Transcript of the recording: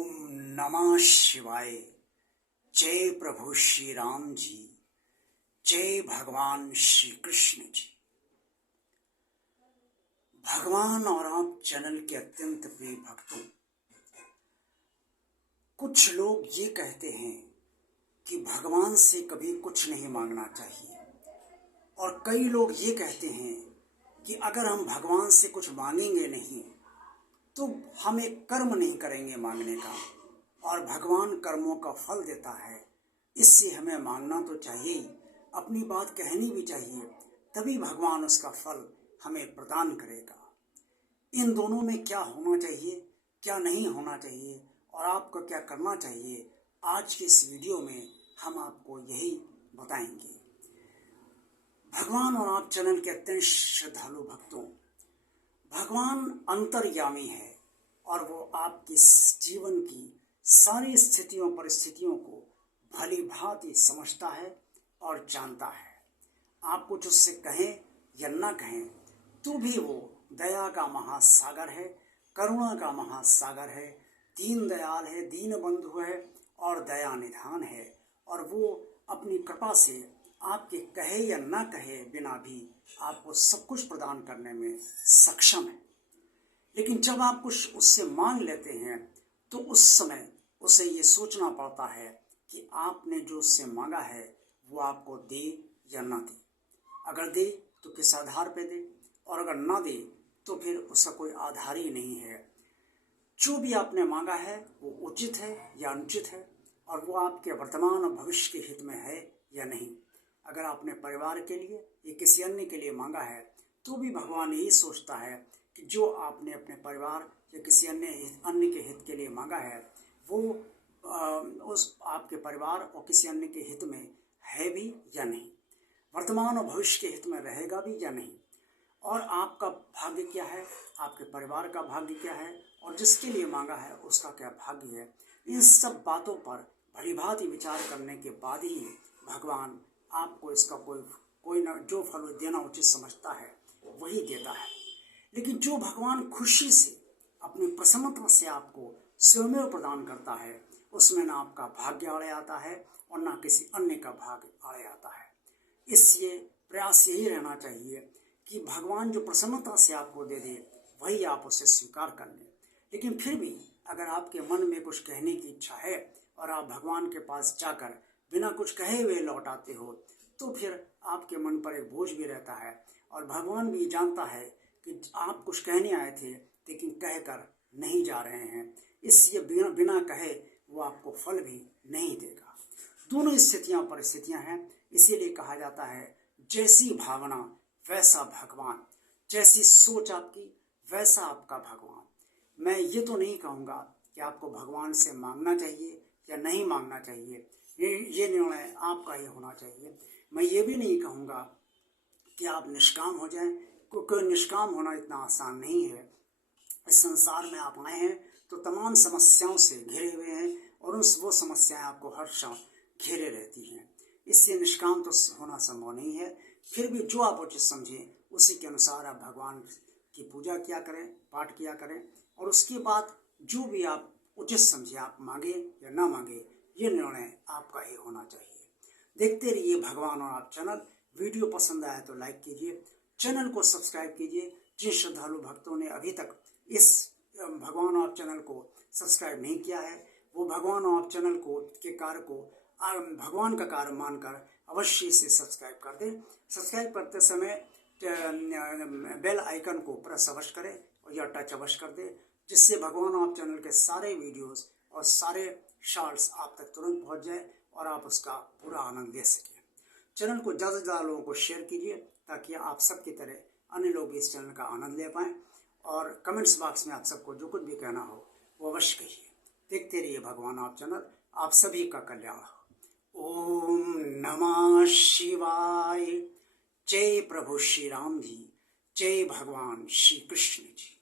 ओम नमः शिवाय। जय प्रभु श्री राम जी, जय भगवान श्री कृष्ण जी। भगवान और आप चैनल के अत्यंत प्रिय भक्तों, कुछ लोग ये कहते हैं कि भगवान से कभी कुछ नहीं मांगना चाहिए, और कई लोग ये कहते हैं कि अगर हम भगवान से कुछ मांगेंगे नहीं तो हम एक कर्म नहीं करेंगे मांगने का, और भगवान कर्मों का फल देता है, इससे हमें मांगना तो चाहिए ही, अपनी बात कहनी भी चाहिए, तभी भगवान उसका फल हमें प्रदान करेगा। इन दोनों में क्या होना चाहिए, क्या नहीं होना चाहिए, और आपको क्या करना चाहिए, आज के इस वीडियो में हम आपको यही बताएंगे। भगवान और आप चैनल के अत्यंत श्रद्धालु भक्तों, भगवान अंतर्यामी है और वो आपके जीवन की सारी स्थितियों परिस्थितियों को भली भांति समझता है और जानता है। आप कुछ उससे कहें या न कहें तो भी वो दया का महासागर है, करुणा का महासागर है, दीन दयाल है, दीन बंधु है और दया निधान है, और वो अपनी कृपा से आपके कहे या न कहे बिना भी आपको सब कुछ प्रदान करने में सक्षम है। लेकिन जब आप कुछ उससे मांग लेते हैं तो उस समय उसे ये सोचना पड़ता है कि आपने जो उससे मांगा है वो आपको दे या ना दे। अगर दे तो किस आधार पे दे, और अगर ना दे तो फिर उसका कोई आधार ही नहीं है। जो भी आपने मांगा है वो उचित है या अनुचित है, और वो आपके वर्तमान और भविष्य के हित में है या नहीं। अगर आपने परिवार के लिए या किसी अन्य के लिए मांगा है तो भी भगवान यही सोचता है कि जो आपने अपने परिवार या किसी अन्य के हित के लिए मांगा है वो उस आपके परिवार और किसी अन्य के हित में है भी या नहीं, वर्तमान और भविष्य के हित में रहेगा भी या नहीं, और आपका भाग्य क्या है, आपके परिवार का भाग्य क्या है, और जिसके लिए मांगा है उसका क्या भाग्य है। इन सब बातों पर भलीभांति विचार करने के बाद ही भगवान आपको इसका कोई ना जो फल देना उचित समझता है वही देता है। लेकिन जो भगवान खुशी से अपनी प्रसन्नता से आपको स्वयं प्रदान करता है उसमें ना आपका भाग्य आड़े आता है और ना किसी अन्य का भाग्य आड़े आता है। इसलिए प्रयास यही रहना चाहिए कि भगवान जो प्रसन्नता से आपको दे दे वही आप उसे स्वीकार कर लें। लेकिन फिर भी अगर आपके मन में कुछ कहने की इच्छा है और आप भगवान के पास जाकर बिना कुछ कहे हुए लौट आते हो तो फिर आपके मन पर एक बोझ भी रहता है, और भगवान भी जानता है कि आप कुछ कहने आए थे लेकिन कहकर नहीं जा रहे हैं, इसलिए बिना कहे वो आपको फल भी नहीं देगा। दोनों स्थितियां परिस्थितियां हैं, इसीलिए कहा जाता है जैसी भावना वैसा भगवान, जैसी सोच आपकी वैसा आपका भगवान। मैं ये तो नहीं कहूँगा कि आपको भगवान से मांगना चाहिए या नहीं मांगना चाहिए, ये निर्णय आपका ही होना चाहिए। मैं ये भी नहीं कहूँगा कि आप निष्काम हो जाएं, क्योंकि निष्काम होना इतना आसान नहीं है। इस संसार में आप आए हैं तो तमाम समस्याओं से घिरे हुए हैं, और वो समस्याएं आपको हर क्षण घेरे रहती हैं, इससे निष्काम तो होना संभव नहीं है। फिर भी जो आप उचित समझें उसी के अनुसार आप भगवान की पूजा किया करें, पाठ किया करें, और उसके बाद जो भी आप उचित समझे आप मांगे या ना मांगे ये निर्णय आपका ही होना चाहिए। देखते रहिए भगवान और आप चैनल। वीडियो पसंद आया तो लाइक कीजिए, चैनल को सब्सक्राइब कीजिए। जिन श्रद्धालु भक्तों ने अभी तक इस भगवान और आप चैनल को सब्सक्राइब नहीं किया है वो भगवान और आप चैनल को के कार्य को भगवान का कार्य मानकर अवश्य इसे सब्सक्राइब कर दें। सब्सक्राइब करते समय बेल आइकन को प्रेस अवश्य करें और या टच अवश्य कर दें, जिससे भगवान और आप चैनल के सारे वीडियोस और सारे शॉर्ट्स आप तक तुरंत पहुंच जाए और आप उसका पूरा आनंद ले सकें। चैनल को ज़्यादा से ज़्यादा लोगों को शेयर कीजिए ताकि आप सबकी तरह अन्य लोग भी इस चैनल का आनंद ले पाएँ, और कमेंट्स बॉक्स में आप सबको जो कुछ भी कहना हो वो अवश्य कहिए। देखते रहिए भगवान आप चैनल। आप सभी का कल्याण हो। ओम नमः शिवाय। जय प्रभु श्री राम जी, जय भगवान श्री कृष्ण जी।